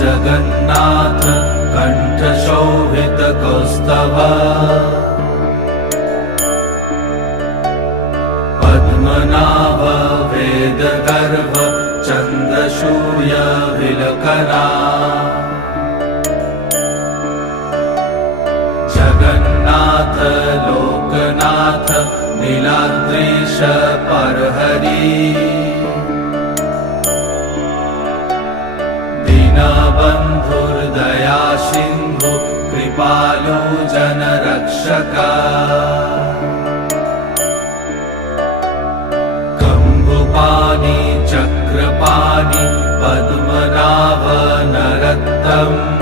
Jagannath कण्ठशोभितकौस्तभ Padmanabha Vedgarbh चन्द्रसूर्यविलकना Jagannath Loknath नीलाद्रीश परहरि दीनबन्धुर्दया Sindhu Kripalu जनरक्षका कंभुपाणि Chakrapani Padmanabha Narottam